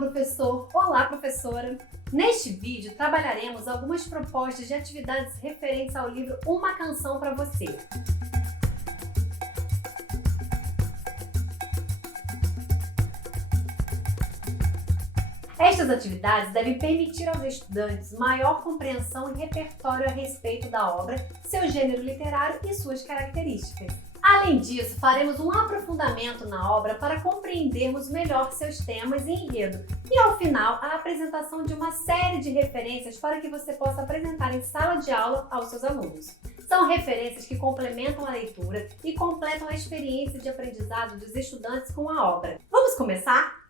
professor! Olá, professora! Neste vídeo, trabalharemos algumas propostas de atividades referentes ao livro Uma Canção para Você. Estas atividades devem permitir aos estudantes maior compreensão e repertório a respeito da obra, seu gênero literário e suas características. Além disso, faremos um aprofundamento na obra para compreendermos melhor seus temas e enredo. E ao final, a apresentação de uma série de referências para que você possa apresentar em sala de aula aos seus alunos. São referências que complementam a leitura e completam a experiência de aprendizado dos estudantes com a obra. Vamos começar?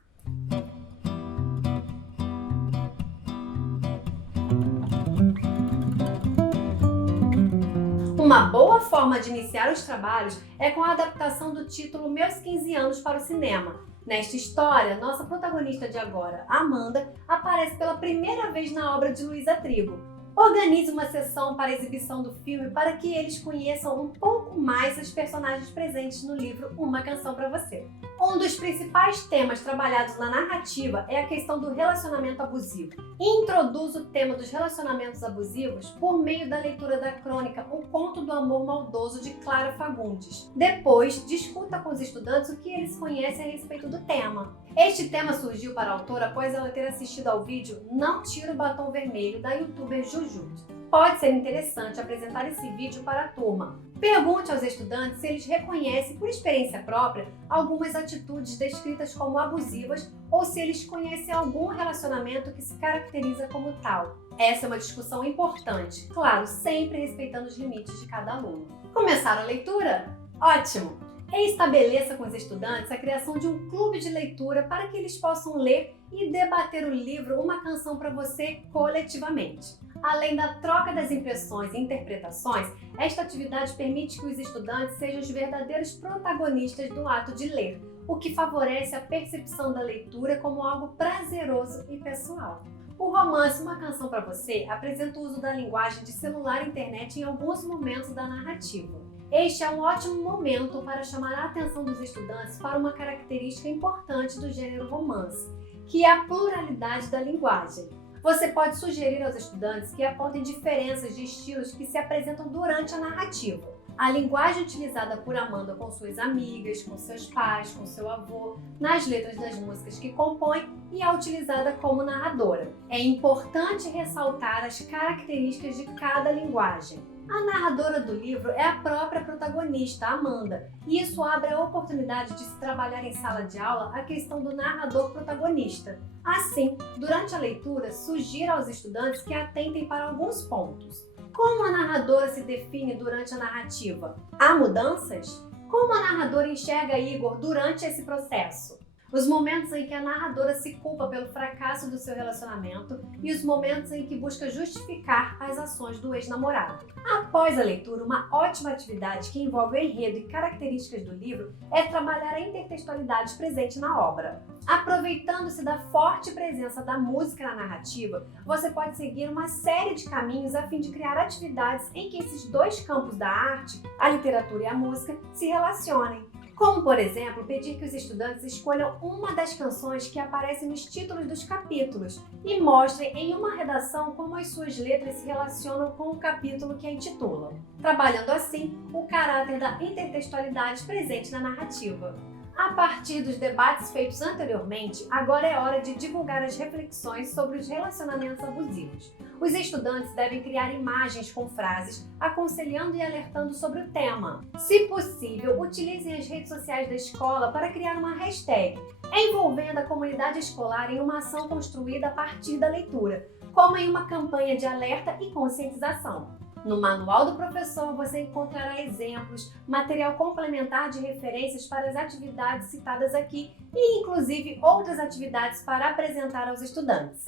Uma boa forma de iniciar os trabalhos é com a adaptação do título Meus 15 Anos para o Cinema. Nesta história, nossa protagonista de agora, Amanda, aparece pela primeira vez na obra de Luísa Trigo. Organize uma sessão para a exibição do filme para que eles conheçam um pouco mais os personagens presentes no livro Uma Canção para Você. Um dos principais temas trabalhados na narrativa é a questão do relacionamento abusivo. Introduz o tema dos relacionamentos abusivos por meio da leitura da crônica O Conto do Amor Maldoso de Clara Fagundes. Depois, discuta com os estudantes o que eles conhecem a respeito do tema. Este tema surgiu para a autora após ela ter assistido ao vídeo Não Tira o Batom Vermelho, da youtuber Jujut. Pode ser interessante apresentar esse vídeo para a turma. Pergunte aos estudantes se eles reconhecem, por experiência própria, algumas atitudes descritas como abusivas ou se eles conhecem algum relacionamento que se caracteriza como tal. Essa é uma discussão importante, claro, sempre respeitando os limites de cada aluno. Começaram a leitura? Ótimo! Estabeleça com os estudantes a criação de um clube de leitura para que eles possam ler e debater o livro Uma Canção para Você coletivamente. Além da troca das impressões e interpretações, esta atividade permite que os estudantes sejam os verdadeiros protagonistas do ato de ler, o que favorece a percepção da leitura como algo prazeroso e pessoal. O romance Uma Canção para Você apresenta o uso da linguagem de celular e internet em alguns momentos da narrativa. Este é um ótimo momento para chamar a atenção dos estudantes para uma característica importante do gênero romance, que é a pluralidade da linguagem. Você pode sugerir aos estudantes que apontem diferenças de estilos que se apresentam durante a narrativa. A linguagem utilizada por Amanda com suas amigas, com seus pais, com seu avô, nas letras das músicas que compõe e a utilizada como narradora. É importante ressaltar as características de cada linguagem. A narradora do livro é a própria protagonista, Amanda, e isso abre a oportunidade de se trabalhar em sala de aula a questão do narrador protagonista. Assim, durante a leitura, sugira aos estudantes que atentem para alguns pontos. Como a narradora se define durante a narrativa? Há mudanças? Como a narradora enxerga Igor durante esse processo? Os momentos em que a narradora se culpa pelo fracasso do seu relacionamento e os momentos em que busca justificar as ações do ex-namorado. Após a leitura, uma ótima atividade que envolve o enredo e características do livro é trabalhar a intertextualidade presente na obra. Aproveitando-se da forte presença da música na narrativa, você pode seguir uma série de caminhos a fim de criar atividades em que esses dois campos da arte, a literatura e a música, se relacionem. Como, por exemplo, pedir que os estudantes escolham uma das canções que aparecem nos títulos dos capítulos e mostrem em uma redação como as suas letras se relacionam com o capítulo que a intitula, trabalhando assim o caráter da intertextualidade presente na narrativa. A partir dos debates feitos anteriormente, agora é hora de divulgar as reflexões sobre os relacionamentos abusivos. Os estudantes devem criar imagens com frases aconselhando e alertando sobre o tema. Se possível, utilizem as redes sociais da escola para criar uma hashtag, envolvendo a comunidade escolar em uma ação construída a partir da leitura, como em uma campanha de alerta e conscientização. No manual do professor você encontrará exemplos, material complementar de referências para as atividades citadas aqui e inclusive outras atividades para apresentar aos estudantes.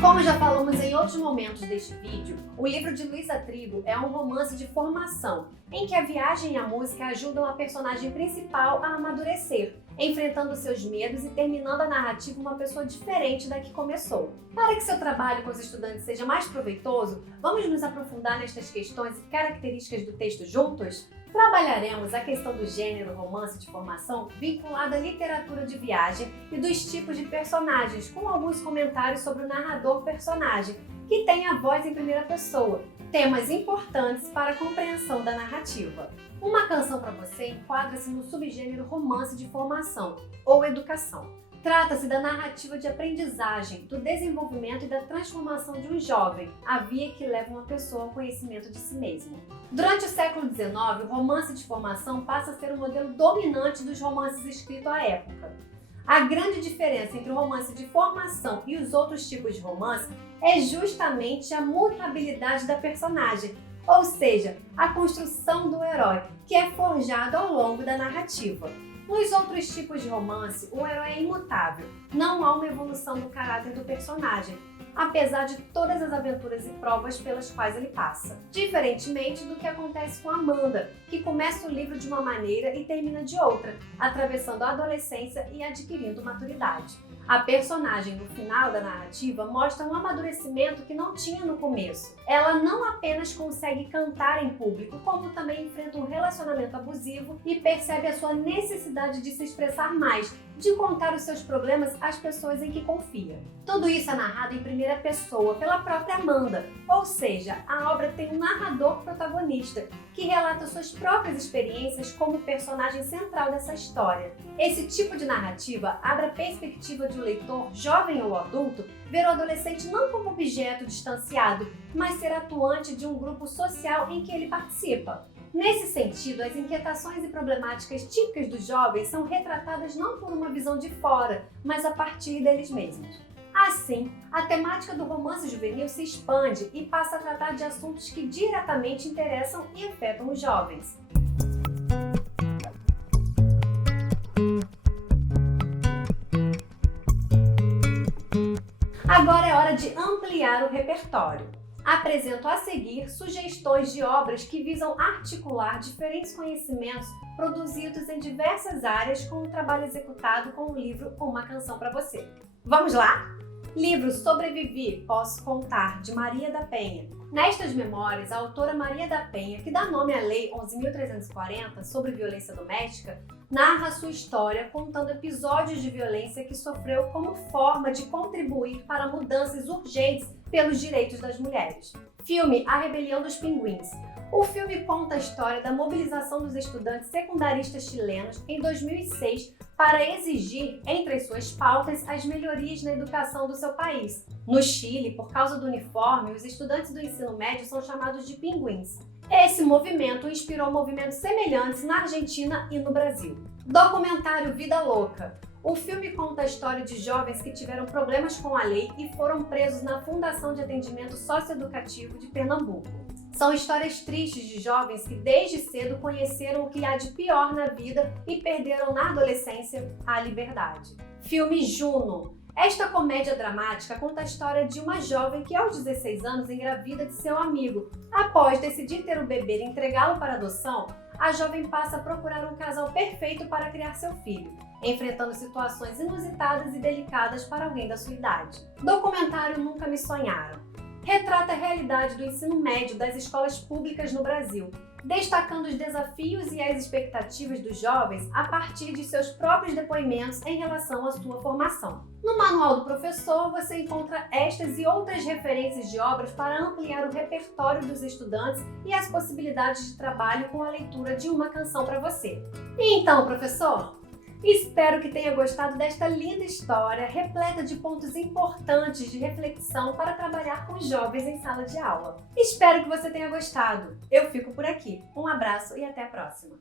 Como já falamos em outros momentos deste vídeo, o livro de Luísa Trigo é um romance de formação, em que a viagem e a música ajudam a personagem principal a amadurecer, enfrentando seus medos e terminando a narrativa uma pessoa diferente da que começou. Para que seu trabalho com os estudantes seja mais proveitoso, vamos nos aprofundar nestas questões e características do texto juntos? Trabalharemos a questão do gênero romance de formação vinculado à literatura de viagem e dos tipos de personagens, com alguns comentários sobre o narrador-personagem, que tem a voz em primeira pessoa, temas importantes para a compreensão da narrativa. Uma Canção para Você enquadra-se no subgênero romance de formação ou educação. Trata-se da narrativa de aprendizagem, do desenvolvimento e da transformação de um jovem, a via que leva uma pessoa ao conhecimento de si mesmo. Durante o século XIX, o romance de formação passa a ser o modelo dominante dos romances escritos à época. A grande diferença entre o romance de formação e os outros tipos de romance é justamente a mutabilidade da personagem, ou seja, a construção do herói, que é forjado ao longo da narrativa. Nos outros tipos de romance, o herói é imutável, não há uma evolução do caráter do personagem, apesar de todas as aventuras e provas pelas quais ele passa. Diferentemente do que acontece com Amanda, que começa o livro de uma maneira e termina de outra, atravessando a adolescência e adquirindo maturidade. A personagem, no final da narrativa, mostra um amadurecimento que não tinha no começo. Ela não apenas consegue cantar em público, como também enfrenta um relacionamento abusivo e percebe a sua necessidade de se expressar mais, de contar os seus problemas às pessoas em que confia. Tudo isso é narrado em primeira pessoa pela própria Amanda, ou seja, a obra tem um narrador protagonista, que relata suas próprias experiências como personagem central dessa história. Esse tipo de narrativa abre a perspectiva de um leitor, jovem ou adulto, ver o adolescente não como objeto distanciado, mas ser atuante de um grupo social em que ele participa. Nesse sentido, as inquietações e problemáticas típicas dos jovens são retratadas não por uma visão de fora, mas a partir deles mesmos. Assim, a temática do romance juvenil se expande e passa a tratar de assuntos que diretamente interessam e afetam os jovens. Agora é hora de ampliar o repertório. Apresento a seguir sugestões de obras que visam articular diferentes conhecimentos produzidos em diversas áreas com um trabalho executado com o livro Uma Canção para Você. Vamos lá? Livro Sobrevivi, Posso Contar, de Maria da Penha. Nestas memórias, a autora Maria da Penha, que dá nome à Lei 11.340 sobre violência doméstica, narra sua história contando episódios de violência que sofreu como forma de contribuir para mudanças urgentes pelos direitos das mulheres. Filme A Rebelião dos Pinguins. O filme conta a história da mobilização dos estudantes secundaristas chilenos em 2006 para exigir, entre as suas pautas, as melhorias na educação do seu país. No Chile, por causa do uniforme, os estudantes do ensino médio são chamados de pinguins. Esse movimento inspirou movimentos semelhantes na Argentina e no Brasil. Documentário Vida Louca. O filme conta a história de jovens que tiveram problemas com a lei e foram presos na Fundação de Atendimento Socioeducativo de Pernambuco. São histórias tristes de jovens que desde cedo conheceram o que há de pior na vida e perderam na adolescência a liberdade. Filme Juno. Esta comédia dramática conta a história de uma jovem que aos 16 anos engravida de seu amigo. Após decidir ter o bebê e entregá-lo para adoção, a jovem passa a procurar um casal perfeito para criar seu filho, enfrentando situações inusitadas e delicadas para alguém da sua idade. Documentário Nunca Me Sonharam. Retrata a realidade do ensino médio das escolas públicas no Brasil, destacando os desafios e as expectativas dos jovens a partir de seus próprios depoimentos em relação à sua formação. No Manual do Professor, você encontra estas e outras referências de obras para ampliar o repertório dos estudantes e as possibilidades de trabalho com a leitura de Uma Canção para Você. E então, professor? Espero que tenha gostado desta linda história, repleta de pontos importantes de reflexão para trabalhar com jovens em sala de aula. Espero que você tenha gostado. Eu fico por aqui. Um abraço e até a próxima!